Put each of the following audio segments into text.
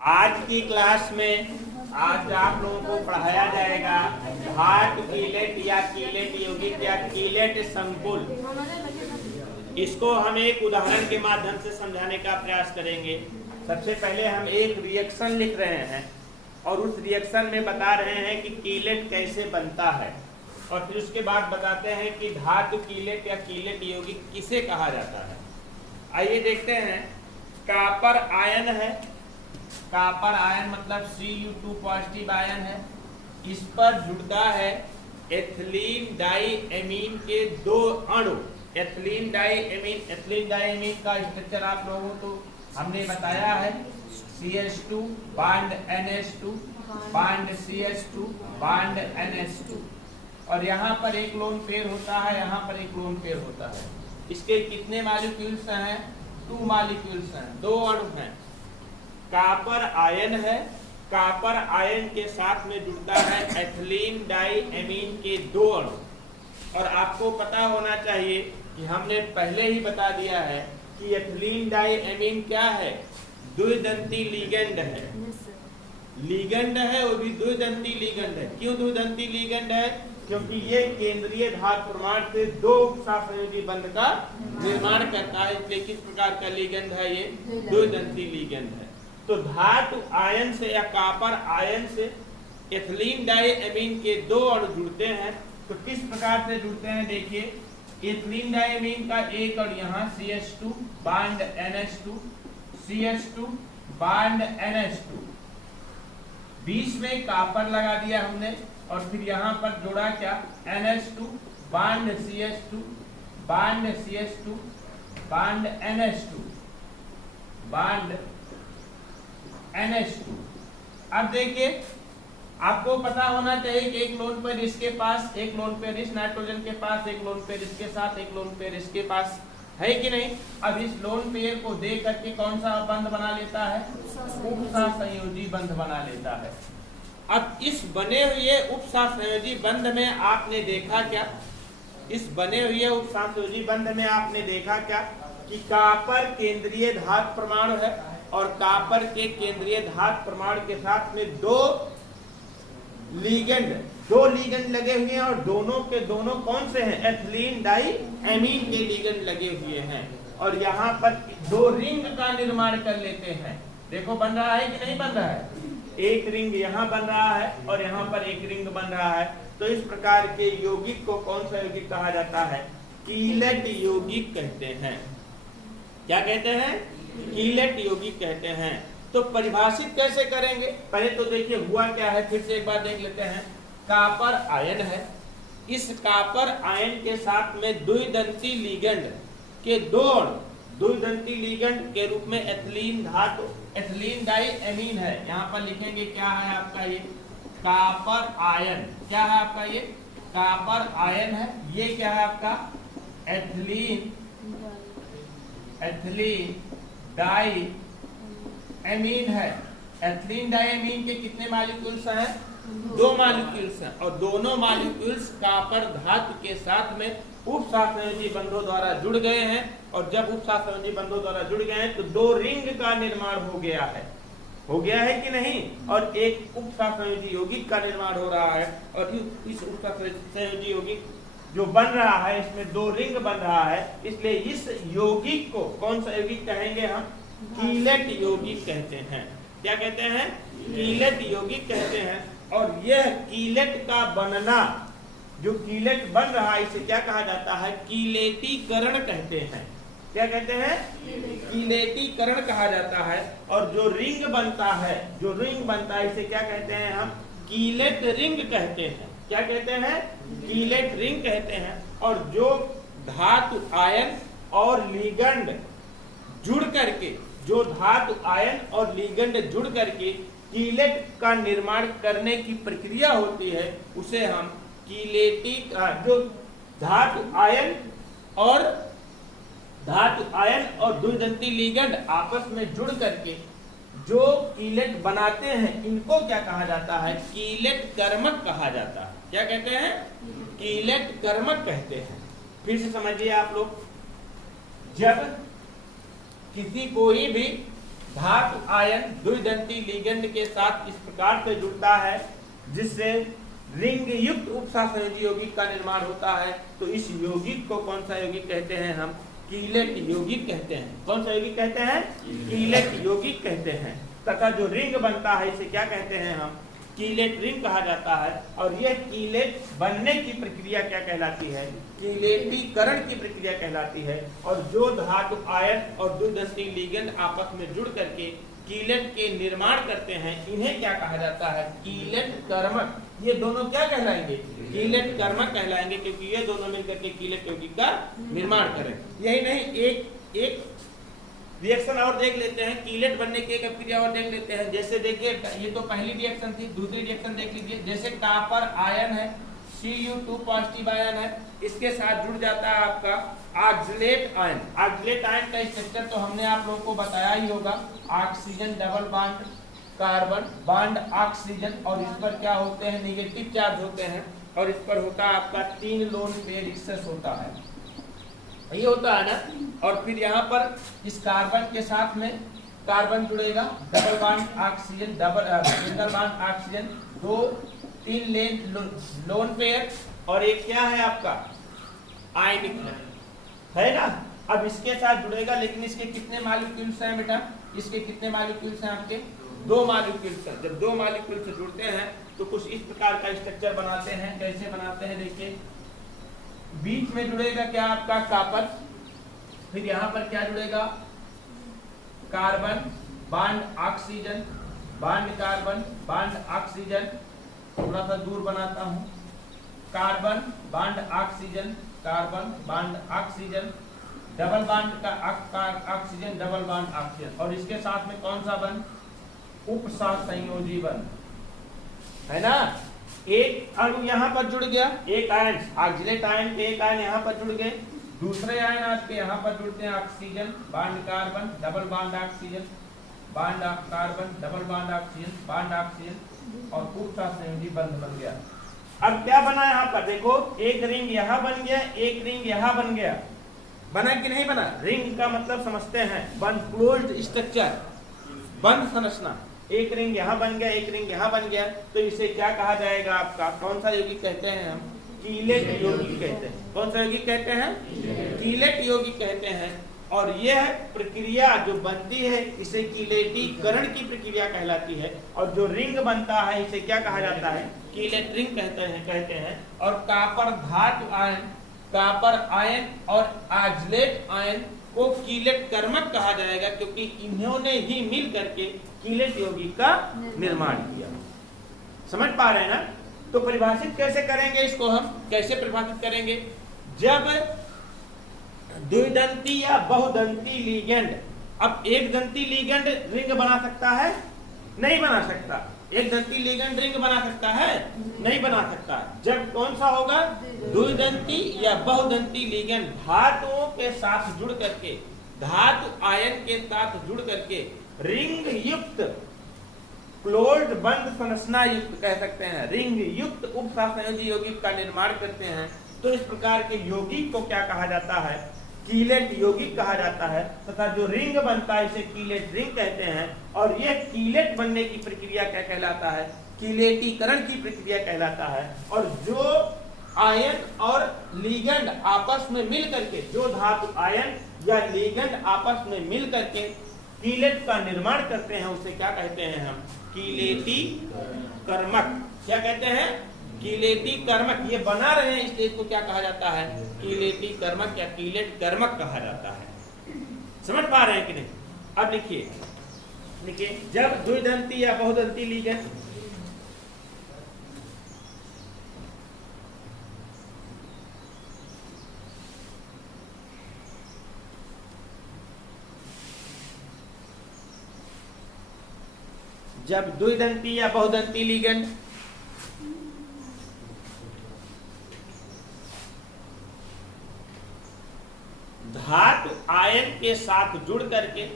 आज की क्लास में आज आप लोगों को पढ़ाया जाएगा धातु कीलेट या कीलेट यौगिक या कीलेट संकुल। इसको हम एक उदाहरण के माध्यम से समझाने का प्रयास करेंगे। सबसे पहले हम एक रिएक्शन लिख रहे हैं और उस रिएक्शन में बता रहे हैं कि कीलेट कैसे बनता है, और फिर उसके बाद बताते हैं कि धातु कीलेट या कीलेट यौगिक किसे कहा जाता है। आइए देखते हैं। कॉपर आयन है, कॉपर आयन मतलब Cu2 पॉजिटिव आयन है। इस पर जुड़ता है एथिलीन डाइएमीन के दो अणु। एथिलीन डाइएमीन का स्ट्रक्चर आप लोगों को हमने बताया है। CH2 bond NH2 bond CH2 bond NH2, और यहाँ पर एक लोन पेयर होता है, यहाँ पर एक लोन पेयर होता है। इसके कितने मॉलिक्यूल्स हैं? 2 मॉलिक्यूल्स हैं, 2 अणु हैं। कॉपर आयन है, कॉपर आयन के साथ में जुड़ता है एथिलीन डाइएमीन के 2 अणु। और आपको पता होना चाहिए कि हमने पहले ही बता दिया है कि एथिलीन डाइएमीन क्या है? द्विदंती लिगेंड है। लिगेंड है, वो भी द्विदंती लिगेंड है। क्यों द्विदंती लिगेंड है? क्योंकि ये केंद्रीय धातु प्रमाण से 2 उपसहसंयोजी बंध का निर्माण करता है, इसलिए किस प्रकार का लिगेंड है? ये द्विदंती लिगेंड है। तो धातु आयन से या कॉपर आयन से एथिलीन डाइएमीन के 2 अणु जुड़ते हैं। तो किस प्रकार से जुड़ते हैं? देखिए, एथिलीन डाइएमीन का एक अणु यहाँ CH2 bond NH2, CH2 bond NH2, बीच में कॉपर लगा दिया हमने, और फिर यहाँ पर जोड़ा क्या? NH2 bond CH2 bond CH2 bond NH2 bond NH2। अब देखिए, आपको पता होना चाहिए कि एक लोन पेयर इसके पास, एक लोन पेयर इस नाइट्रोजन के पास, एक लोन पेयर इसके साथ, एक लोन पेयर इसके पास है कि नहीं? अब इस लोन पेयर को दे करके कौन सा बंध बना लेता है? उपसहसंयोजी बंध बना लेता है। अब इस बने हुए उपसहसंयोजी बंध में आपने देखा क्या? इस बने हुए उपसहसंयोजी बंध में आपने देखा क्या कि कॉपर केंद्रीय धातु परमाणु है, और कॉपर के केंद्रीय धातु परमाणु के साथ में 2 लिगेंड लगे हुए हैं, और दोनों के दोनों कौन से हैं? एथिलीन डाइएमीन के लिगेंड लगे हुए हैं, और यहाँ पर 2 रिंग का निर्माण कर लेते हैं। देखो बन रहा है कि नहीं बन रहा है? एक रिंग यहाँ बन रहा है और यहाँ पर एक रिंग बन रहा है। तो इस प्रकार के यौगिक को कौन सा यौगिक कहा जाता है? कीलेट यौगिक कहते हैं। क्या कहते हैं? कीलेट यौगिक कहते हैं। तो परिभाषित कैसे करेंगे? पहले तो देखिए हुआ क्या है, फिर से एक बार देख लेते हैं। कॉपर आयन है, इस कॉपर आयन के साथ में द्विदंती लिगेंड के 2 अणु, द्विदंती लिगेंड के रूप में एथिलीन धातु, एथिलीन डाइएमीन है। यहाँ पर लिखेंगे क्या है आपका? ये कॉपर आयन। क्या है आपका? ये कॉपर आयन है। ये क्या है आपका? एथिलीन डाइएमीन है। एथिलीन डाइएमीन के कितने मॉलिक्यूल्स हैं? 2 मॉलिक्यूल्स हैं, और दोनों मॉलिक्यूल्स कॉपर धातु के साथ में उपसहसंयोजी बंधों द्वारा जुड़ गए हैं, और जब उपसहसंयोजी बंधों द्वारा जुड़ गए हैं तो 2 रिंग का निर्माण हो गया है कि नहीं? और एक उपसहसंयोजी यौगिक का निर्माण हो रहा है, और इस उपसहसंयोजी यौगिक जो बन रहा है इसमें 2 रिंग बन रहा है, इसलिए इस यौगिक को कौन सा यौगिक कहेंगे हम? कीलेट यौगिक कहते हैं। क्या कहते हैं? कीलेट यौगिक कहते हैं। और यह कीलेट का बनना, जो कीलेट बन रहा है, इसे क्या कहा जाता है? कीलेटीकरण कहते हैं। क्या कहते हैं? कीलेटीकरण कहा जाता है। और जो रिंग बनता है, इसे क्या कहते हैं हम? कीलेट रिंग कहते हैं। क्या कहते हैं? कीलेट रिंग कहते हैं। और जो धातु आयन और लिगेंड जुड़ करके, जो धातु आयन और लिगेंड जुड़ करके कीलेट का निर्माण करने की प्रक्रिया होती है, उसे हम कीलेटी, जो धातु आयन और द्विदंती लिगेंड आपस में जुड़ करके जो कीलेट बनाते हैं, इनको क्या कहा जाता है? कीलेट कर्मक कहा जाता है। क्या कहते हैं? कीलेट कर्मक कहते हैं। फिर से समझिए आप लोग, जब किसी कोई भी धातु आयन द्विदंती लिगेंड के साथ इस प्रकार से जुड़ता है जिससे रिंग युक्त उपसहसंयोजी यौगिक का निर्माण होता है। तो इस यौगिक को कौन सा यौगिक कहते हैं हम? कीलेट यौगिक कहते हैं। कौन सा यौगिक कहते हैं? कीलेट यौगिक कहते हैं। तथा जो रिंग बनता है इसे क्या कहते हैं हम? कीलेट रिंग कहा जाता है। और यह कीलेट बनने की प्रक्रिया क्या कहलाती है? कीलेटीकरण की प्रक्रिया कहलाती है। और जो धातु आयन और द्विदंती लिगेंड आपस में जुड़ करके कीलेट के निर्माण करते हैं इन्हें क्या कहा जाता है? कीलेट कर्मक। ये दोनों क्या कहलाएंगे? कीलेट कर्मक कहलाएंगे, क्योंकि ये दोनों मिलकर के कीलेट यौगिक का निर्माण करें। यही नहीं, एक रिएक्शन और देख लेते हैं, कीलेट बनने की एक प्रक्रिया और देख लेते हैं। जैसे देखिए, ये तो पहली रिएक्शन थी, दूसरी रिएक्शन देख लीजिए। जैसे कॉपर आयन है, Cu2 पॉजिटिव आयन है, इसके साथ जुड़ जाता है आपका ऑक्सलेट आयन। ऑक्सलेट आयन का स्ट्रक्चर तो हमने आप लोगों को बताया ही होगा। Oxygen double bond carbon bond oxygen, और इस पर क्या होते हैं? नेगेटिव चार्ज होते हैं। और इस पर होता है आपका 3 लोन पेयर एक्सेस होता है, ये होता है ना। और फिर यहाँ पर इस कार्बन के साथ में कार्बन जुड़ेगा, double bond oxygen, single bond oxygen, 2-3 lone pair, और एक क्या है आपका? आयनिक है ना। अब इसके साथ जुड़ेगा, लेकिन इसके कितने मॉलिक्यूल्स हैं बेटा? इसके कितने मॉलिक्यूल्स हैं आपके? 2 मॉलिक्यूल्स हैं। जब 2 मॉलिक्यूल से जुड़ते हैं तो कुछ इस प्रकार का स्ट्रक्चर बनाते हैं। कैसे बनाते हैं देखिए, बीच में जुड़ेगा क्या आपका? कॉपर, फिर यहाँ पर क्या जुड़ेगा? Carbon bond oxygen, bond carbon bond oxygen, थोड़ा सा दूर बनाता हूं, carbon bond oxygen, carbon bond oxygen, double bond का ऑक्सीजन, डबल बॉन्ड ऑक्सीजन, और इसके साथ में कौन सा बन? उपसहसंयोजी बन, है ना। एक अणु यहाँ पर जुड़ गया, एक आयन ऑक्सलेट आयन के एक आयन यहाँ पर जुड़ गए, दूसरे आयन आपके यहाँ पर जुड़ते हैं oxygen bond carbon, double bond oxygen, bond carbon, double bond oxygen, bond oxygen, और उपसहसंयोजी बंध बन गया। अब क्या बना यहाँ पर देखो, एक रिंग यहाँ बन गया, एक रिंग यहाँ बन गया। बना कि नहीं बना? रिंग का मतलब समझते हैं, बंद, क्लोज्ड स्ट्रक्चर, बंद संरचना। एक रिंग यहाँ बन गया, एक रिंग यहाँ बन गया, तो इसे क्या कहा जाएगा आपका? कौन सा यौगिक कहते हैं हम? कीलेट यौगिक कहते हैं। कौन सा यौगिक कहते हैं? कीलेट यौगिक कहते हैं। और यह प्रक्रिया जो बनती है इसे कीलेटीकरण की प्रक्रिया कहलाती है। और जो रिंग बनता है इसे क्या कहा जाता है? कीलेट रिंग कहते हैं। और कॉपर धातु आयन, कॉपर आयन और ऑक्सलेट आयन को कीलेट कर्मक कहा जाएगा, क्योंकि इन्होंने ही मिल करके कीलेट यौगिक का निर्माण किया। समझ पा रहे हैं ना? तो परिभाषित कैसे करेंगे इसको? हम कैसे परिभाषित करेंगे? जब द्विदंती या बहुदंती लिगेंड, अब एक दंती लिगेंड रिंग बना सकता है? नहीं बना सकता। एक दंती लिगेंड रिंग बना सकता है? नहीं बना सकता। जब कौन सा होगा? द्विदंती या बहुदंती लिगेंड धातुओं के साथ जुड़ करके, धातु आयन के साथ जुड़ करके रिंग युक्त, क्लोज्ड बंद संरचना युक्त कह सकते हैं, रिंग युक्त उपसहसंयोजी यौगिक का निर्माण करते हैं। तो इस प्रकार के यौगिक को क्या कहा जाता है? कीलेट यौगिक कहा जाता है। तथा जो रिंग बनता है इसे कीलेट रिंग कहते हैं। और यह कीलेट बनने की प्रक्रिया क्या कहलाता है? कीलेटीकरण की प्रक्रिया कहलाता है। और जो आयन और लिगेंड आपस में मिल करके, जो धातु आयन या लिगेंड आपस में मिल करके कीलेट का निर्माण करते हैं उसे क्या कहते हैं हम? कीलेटीकर्मक। क्या कहते हैं? कीलेटीकर्मक। ये बना रहे हैं इसलिए इसको क्या कहा जाता है? कीलेटीकर्मक या कीलेट कर्मक कहा जाता है। समझ पा रहे हैं कि नहीं? अब देखिए, जब द्विदंती या बहुदंती लिगेंड जब द्विदंती या बहुदंती लिगेंड धातु आयन के साथ जुड़ करके,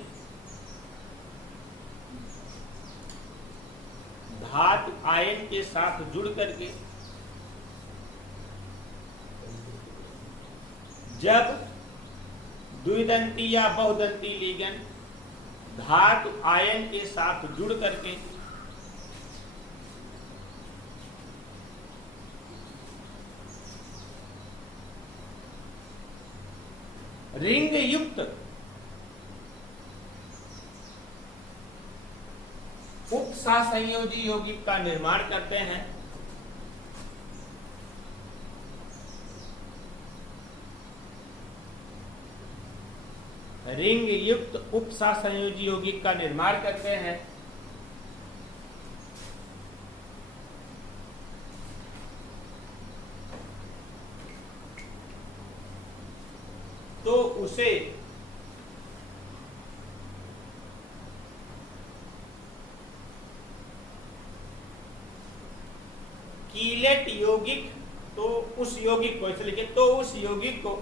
धातु आयन के साथ जुड़ करके जब द्विदंती या बहुदंती लिगेंड धातु आयन के साथ जुड़ करके रिंग युक्त उपसंयोजी यौगिक का निर्माण करते हैं। रिंग युक्त उपसंयोजी यौगिक का निर्माण करते हैं। तो उसे कीलेट यौगिक, तो उस यौगिक को ऐसे लिखे, तो उस यौगिक को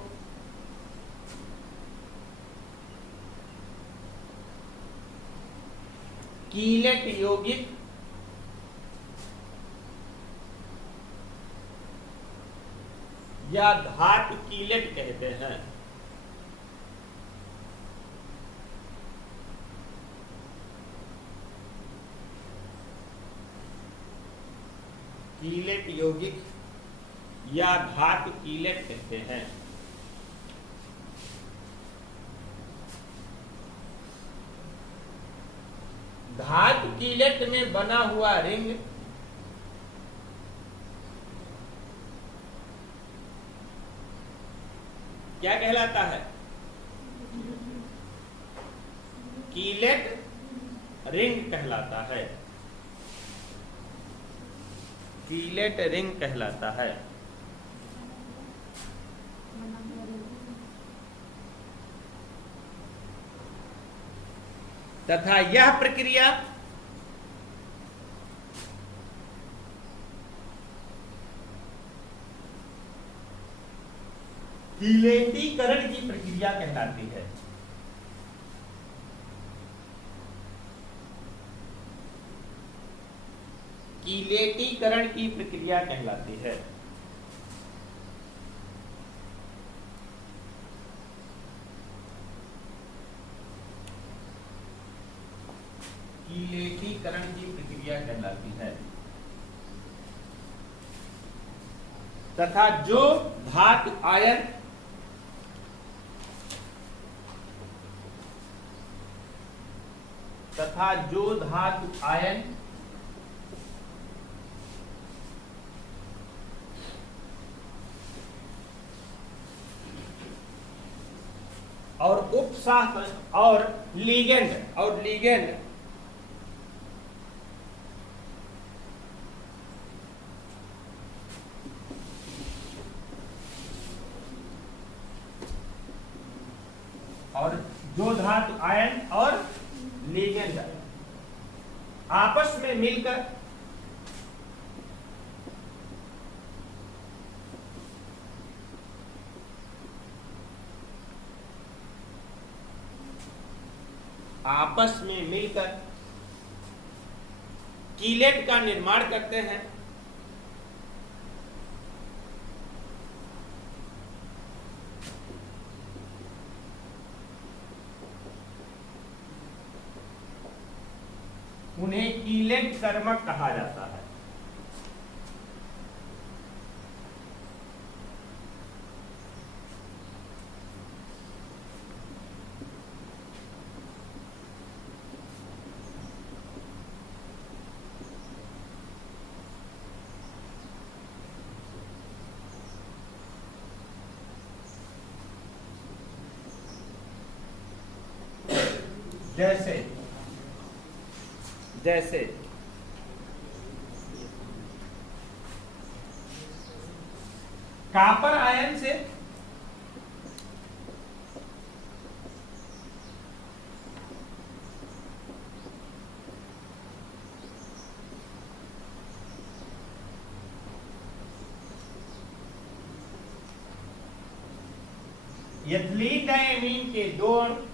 कीलेट यौगिक या धातु कीलेट कहते हैं। कीलेट यौगिक या धातु कीलेट कहते हैं। धातु कीलेट में बना हुआ रिंग क्या कहलाता है? कीलेट रिंग कहलाता है। कीलेट रिंग कहलाता है। तथा यह प्रक्रिया कीलेटीकरण की प्रक्रिया कहलाती है। कीलेटीकरण की प्रक्रिया कहलाती है। कीलेटीकरण की प्रक्रिया कहलाती है। तथा जो धातु आयन और उपसाह और लीगेंड और जो धातु आयन और लीगेंड आपस में मिलकर कीलेट का निर्माण करते हैं। उन्हें कीलेट कर्मक कहा जाता है। जैसे कॉपर आयन से एथिलीन डायमीन के दो अणु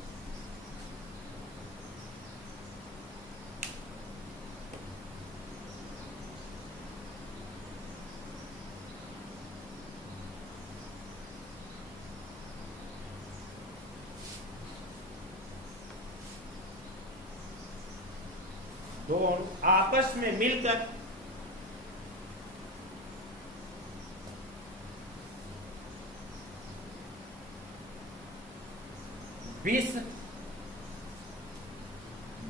दो अणु आपस में मिलकर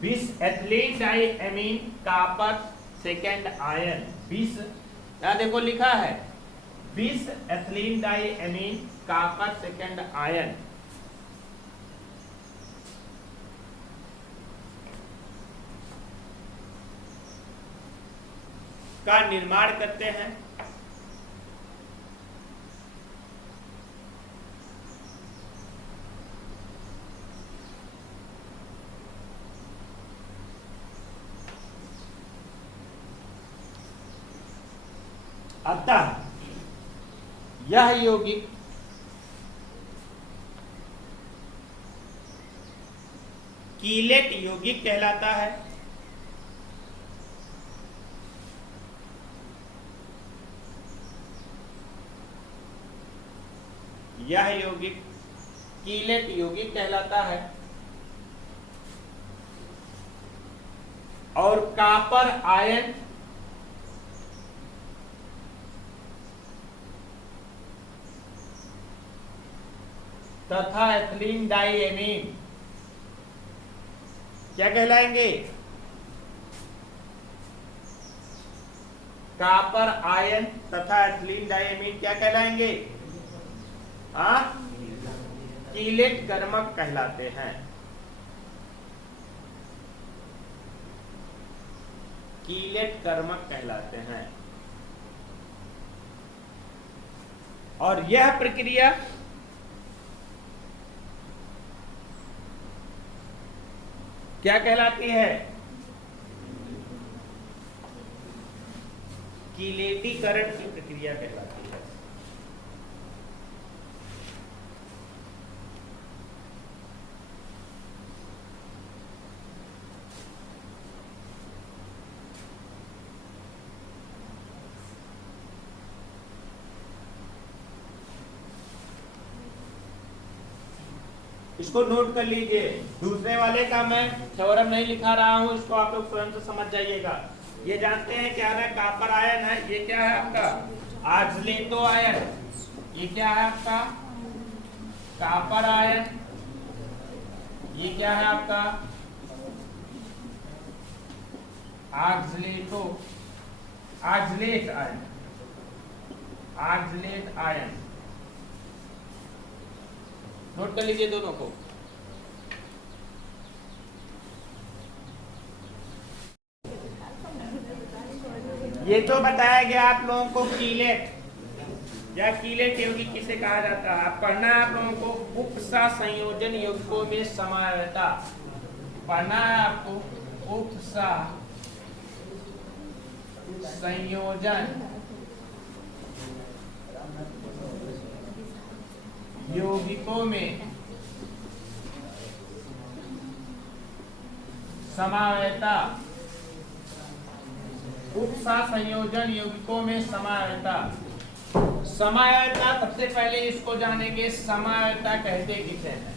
बिस ethylene diamine copper second ion. 20 यहां देखो लिखा है बिस ethylene diamine copper second ion का निर्माण करते हैं। अतः यह यौगिक कीलेट यौगिक कहलाता है। यह यौगिक कीलेट यौगिक कहलाता है और कॉपर आयन तथा एथिलीन डाइएमीन क्या कहलाएंगे? कॉपर आयन तथा एथिलीन डाइएमीन क्या कहलाएंगे? कीलेट कर्मक कहलाते हैं। कीलेट कर्मक कहलाते हैं। और यह प्रक्रिया क्या कहलाती है? कीलेटीकरण की प्रक्रिया कहलाती है। इसको नोट कर लीजिए। दूसरे वाले का मैं थ्योरम नहीं लिखा रहा हूं, इसको आप लोग स्वयं से समझ जाइएगा। ये जानते हैं क्या है? कॉपर आयन है। ये क्या है आपका? आक्सलेटो आयन। ये क्या है आपका? Copper ion. ये क्या है आपका? आक्सलेट आयन। आक्सलेट आयन नोट कर लीजिए दोनों को। ये तो बताया गया आप लोगों को कीलेट या कीलेट यौगिक किसे कहा जाता है। आप पढ़ना है आप लोगों को उपसा संयोजन यौगिकों में समावयता। पढ़ना है आपको उपसा संयोजन यौगिकों में समावयता। उपसा संयोजन यौगिकों में समावयता। समावयता सबसे पहले इसको जानेंगे। समावयता कहते किसे हैं?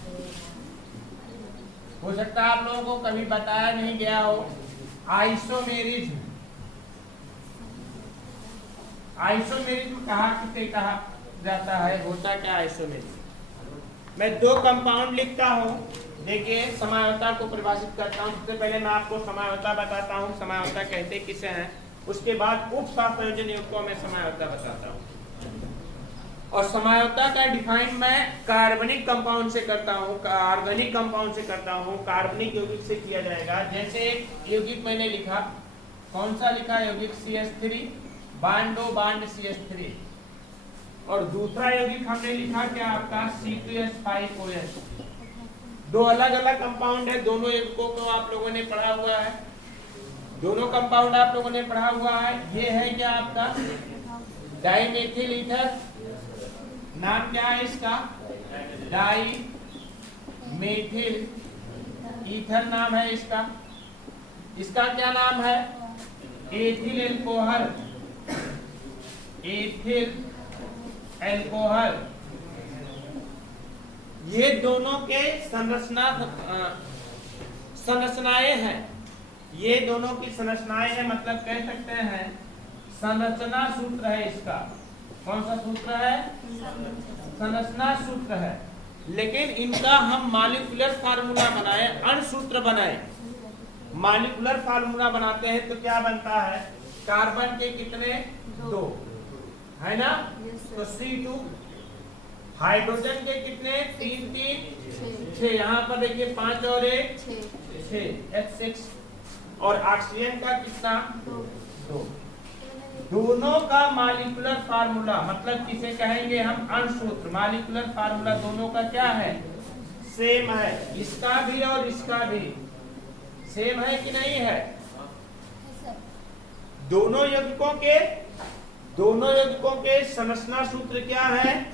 हो सकता है आप लोगों को कभी बताया नहीं गया हो। आइसोमेरिज्म। आइसोमेरिज्म किसे कहा जाता है? होता क्या आइसोमेरिज्म? मैं दो कंपाउंड लिखता हूं। देखिए समावयता को परिभाषित करता हूं। सबसे पहले मैं आपको समावयता बताता हूं, समावयता कहते किसे हैं। उसके बाद उपसंयोजन यौगिकों में समावयता बताता हूं। और समावयता का डिफाइन मैं कार्बनिक कंपाउंड से करता हूं, ऑर्गेनिक कंपाउंड से करता हूं, कार्बनिक यौगिक से किया जाएगा। जैसे एक यौगिक मैंने लिखा, कौन सा लिखा यौगिक? CH3 बांडो बांड CH3। और दूसरा यौगिक हमने लिखा क्या आपका? C2H5OH। दो अलग अलग कंपाउंड है। दोनों यौगिकों को आप लोगों ने पढ़ा हुआ है। दोनों कंपाउंड आप लोगों ने पढ़ा हुआ है। ये है क्या आपका? Dimethyl ether. नाम क्या है इसका? डाइमेथिल ईथर नाम है इसका। इसका क्या नाम है? Ethyl alcohol. Ethyl alcohol. ये दोनों के संरचनाएं हैं। ये दोनों की संरचनाएं हैं, मतलब कह सकते हैं संरचना सूत्र है इसका। कौन सा सूत्र है? संरचना सूत्र है। लेकिन इनका हम मॉलिक्यूलर फार्मूला बनाए, अणु सूत्र बनाए। मॉलिक्यूलर फार्मूला बनाते हैं तो क्या बनता है? कार्बन के कितने? 2 है ना, तो C2। हाइड्रोजन के कितने? 3 3 6। यहाँ पर देखिए 5 और 1 6 H6। और ऑक्सीजन का कितना? 2। दोनों का मॉलिक्यूलर फार्मूला, मतलब किसे कहेंगे हम? अणु सूत्र। मॉलिक्यूलर फार्मूला दोनों का क्या है? सेम है। इसका भी और इसका भी सेम है कि नहीं है? दोनों यौगिकों के संरचना सूत्र क्या है?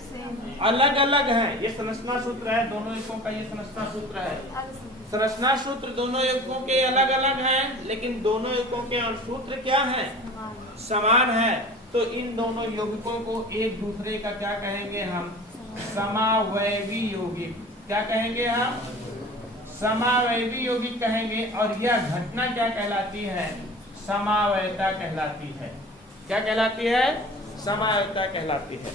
अलग अलग है। ये संरचना सूत्र है दोनों यौगिकों का, ये संरचना सूत्र है। संरचना सूत्र दोनों यौगिकों के अलग अलग हैं, लेकिन दोनों यौगिकों के अणु सूत्र क्या है? समान है। तो इन दोनों यौगिकों को एक दूसरे का क्या कहेंगे हम? समावयवी यौगिक। क्या कहेंगे हम? समावयवी यौगिक कहेंगे। और यह घटना क्या कहलाती है? समावयता कहलाती है। क्या कहलाती है? समावयता कहलाती है।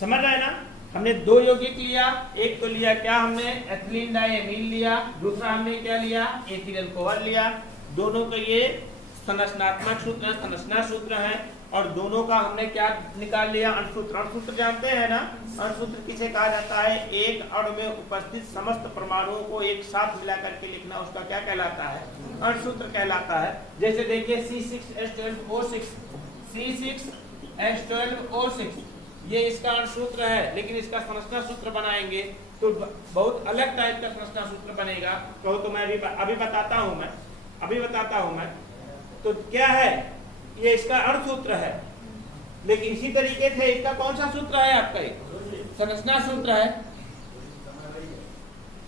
समझ रहे ना? हमने 2 यौगिक लिया, एक तो लिया क्या हमने? एथिलीन डाइएमीन लिया, दूसरा हमने क्या लिया? एथिल अल्कोहल लिया। दोनों का ये संरचनात्मक सूत्र, संरचना सूत्र है। और दोनों का हमने क्या निकाल लिया? अणु सूत्र। अणु सूत्र जानते हैं ना? अणु सूत्र किसे कहा जाता है? एक अणु में उपस्थित समस्त परमाणुओं को एक साथ मिला करके लिखना, उसका क्या कहलाता है? अणु सूत्र कहलाता है। जैसे देखिए C6H12O6, C6H12O6 ये इसका अणु सूत्र है, लेकिन इसका संरचना सूत्र बनाएंगे तो बहुत अलग टाइप का संरचना सूत्र बनेगा। कहो तो मैं अभी बताता हूं मैं। तो क्या है? ये इसका अणु सूत्र है, लेकिन इसी तरीके से इसका कौन सा सूत्र है? आपका संरचना सूत्र है।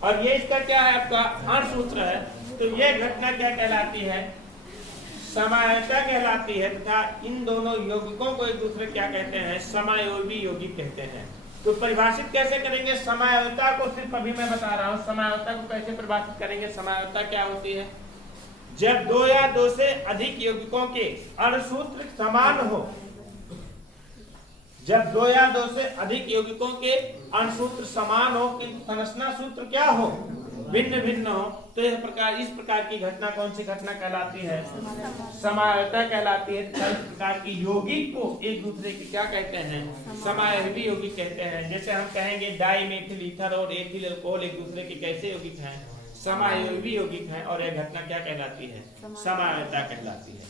और ये इसका क्या है? आपका अणु सूत्र है। तो ये घटना क्या कहलाती है? समावयता कहलाती है। तथा इन दोनों यौगिकों को एक दूसरे क्या कहते हैं? समायोगी यौगिक कहते हैं। तो परिभाषित कैसे करेंगे समावयता को? सिर्फ अभी मैं बता रहा हूँ समावयता को कैसे परिभाषित करेंगे। समावयता क्या होती है? जब 2 या 2 से अधिक यौगिकों के अणु सूत्र समान हो। जब 2 या 2 से अधिक यौगिकों के अणु सूत्र समान हो, किंतु संरचना सूत्र क्या हो? भिन्न भिन्न हो। तो इस प्रकार की घटना कौन सी घटना कहलाती है? समावयता कहलाती है। इस प्रकार की यौगिक को एक दूसरे की क्या कहते हैं? समावयवी यौगिक कहते हैं। जैसे हम कहेंगे डाइमेथिल ईथर और एथिल अल्कोहल एक दूसरे के कैसे यौगिक हैं? समावयवी यौगिक हैं। और यह घटना क्या कहलाती है? समावयता कहलाती है।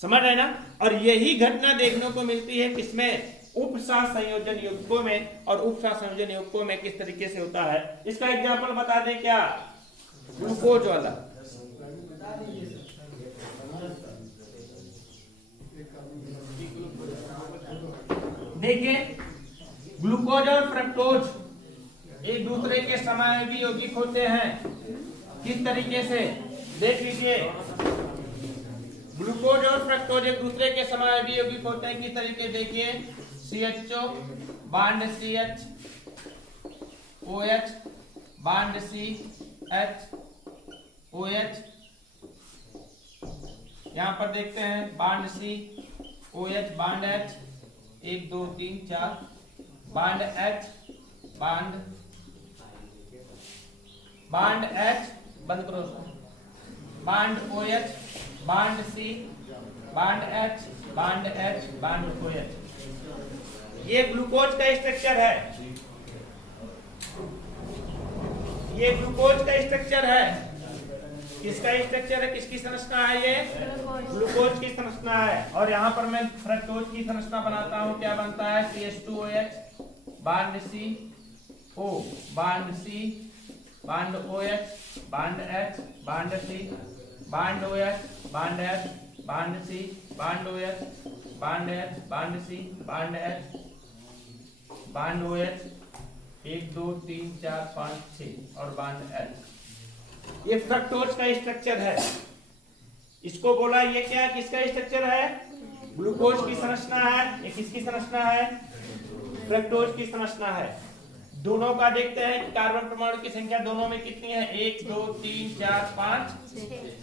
समझ रहे ना? और यही घटना देखने को मिलती है किसमें? उपसह संयोजन यौगिकों में। और उपसह संयोजन यौगिकों में किस तरीके से होता है? इसका एग्जांपल बता दें क्या? ग्लूकोज वाला। देखिए ग्लूकोज और फ्रक्टोज एक दूसरे के समावयवी यौगिक होते हैं। किस तरीके से? देख लीजिए, ग्लूकोज और फ्रक्टोज एक दूसरे के समावयवी यौगिक होते हैं। किस तरीके? देखिए CHO bond CH, OH bond CH, OH। यहां पर देखते हैं bond C, OH bond H, 1 2 3 4 bond H, bond H, बंद करो उसको, bond OH, bond C, bond H, bond H, bond OH। ये ग्लूकोज का स्ट्रक्चर है। ये ग्लूकोज का स्ट्रक्चर है। किसका स्ट्रक्चर है? किसकी संरचना है? ये ग्लूकोज की संरचना है। और यहाँ पर मैं फ्रक्टोज की संरचना बनाता हूँ। क्या बनता है? CH2OH bond C, O bond C, bond OH, bond H, bond C, bond OH, bond H, bond C, bond OH, bond H, bond C, bond H, bond OH, 1 2 3 4 5 6 और बांड H। ये fructose का structure है। इसको बोला ये क्या? किसका structure है? ग्लूकोज की संरचना है। ये किसकी संरचना है? फ्रक्टोज की संरचना है। दोनों का देखते हैं कि कार्बन परमाणु की संख्या दोनों में कितनी है, 1 2 3 4 5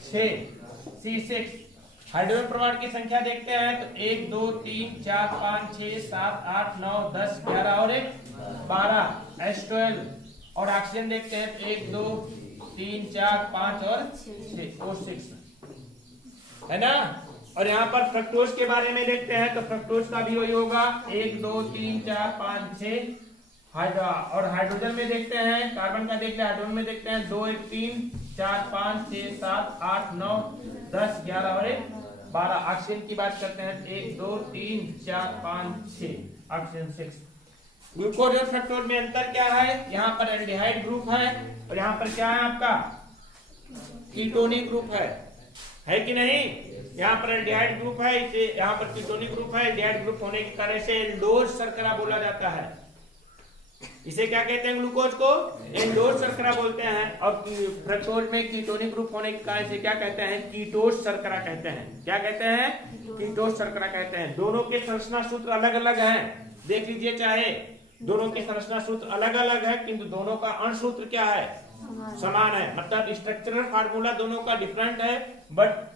6 C6। हाइड्रोजन परमाणु की संख्या देखते हैं तो 1 2 3 4 5 6 7 8 9 10 11 और 1 12 H12। और ऑक्सीजन देखते हैं तो 1 2 3 4 5 और 6 O6 है ना। और यहाँ पर फ्रक्टोज के बारे में देखते हैं तो फ्रक्टोज का भी वही होगा 1 2 3 4 5 6 और हाइड्रोजन में देखते हैं, कार्बन का देखते हैं, हाइड्रोजन में देखते हैं 2 1 3 4 5 6 7 8 9 10 11 और 1 12। ऑक्सीजन की बात करते हैं 1 2 3 4 5 6 ऑक्सीजन 6। ग्लूकोज और फ्रक्टोज में अंतर क्या है, यहाँ पर एल्डिहाइड ग्रुप है और यहाँ पर क्या है आपका कीटोनिक ग्रुप है कि नहीं। यहाँ पर एल्डिहाइड ग्रुप है, इसे यहाँ पर कीटोनिक ग्रुप है। एल्डिहाइड ग्रुप होने के कारण से एल्डोज शर्करा बोला जाता है। इसे क्या कहते हैं, ग्लूकोज को एंडोज शर्करा बोलते हैं। और फ्रक्टोज में कीटोनिक ग्रुप होने के कारण से क्या कहते हैं, कीटोज शर्करा कहते हैं। क्या कहते हैं, कीटोज शर्करा कहते हैं। दोनों के संरचना सूत्र अलग अलग हैं, देख लीजिए, चाहे दोनों के संरचना सूत्र अलग अलग है किंतु दोनों का अणुसूत्र क्या है, समान है। मतलब स्ट्रक्चरल फार्मूला दोनों का डिफरेंट है बट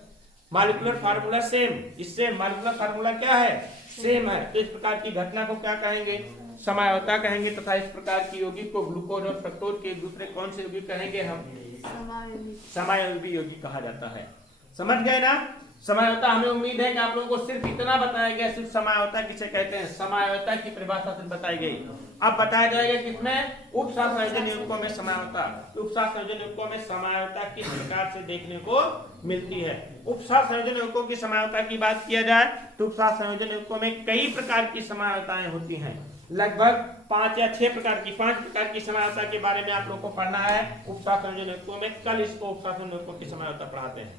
मॉलिक्यूलर फार्मूला सेम। इससे मॉलिक्यूलर फार्मूला क्या है, सेम है। तो इस प्रकार की घटना को क्या कहेंगे, समायोता कहेंगे। तथा इस प्रकार की यौगिक को ग्लूकोज और फ्रक्टोज के दूसरे कौन से यौगिक कहेंगे, हम समायोगी यौगिक कहा जाता है। समझ गए ना। समायोता हमें उम्मीद है कि आप लोगों को सिर्फ इतना बताया गया, सिर्फ समायोता किसे कहते हैं, समायोता की परिभाषा सिर्फ बताई गई। अब बताया जाएगा किसमें, उपसंयोजन युग्मकों में समायोता। उपसंयोजन युग्मकों में समायोता किस प्रकार से देखने को मिलती है। उपसंयोजन युग्मकों की समायोता की बात किया जाए तो उपसंयोजन युग्मकों में कई प्रकार की समायोताएं होती हैं। लगभग 5 या 6 प्रकार की, 5 प्रकार की समायोता के बारे में आप लोगों को पढ़ना है उपसंयोजन युग्मकों में। कल इसको उपसंयोजन युग्मकों की समायोता पढ़ाते हैं।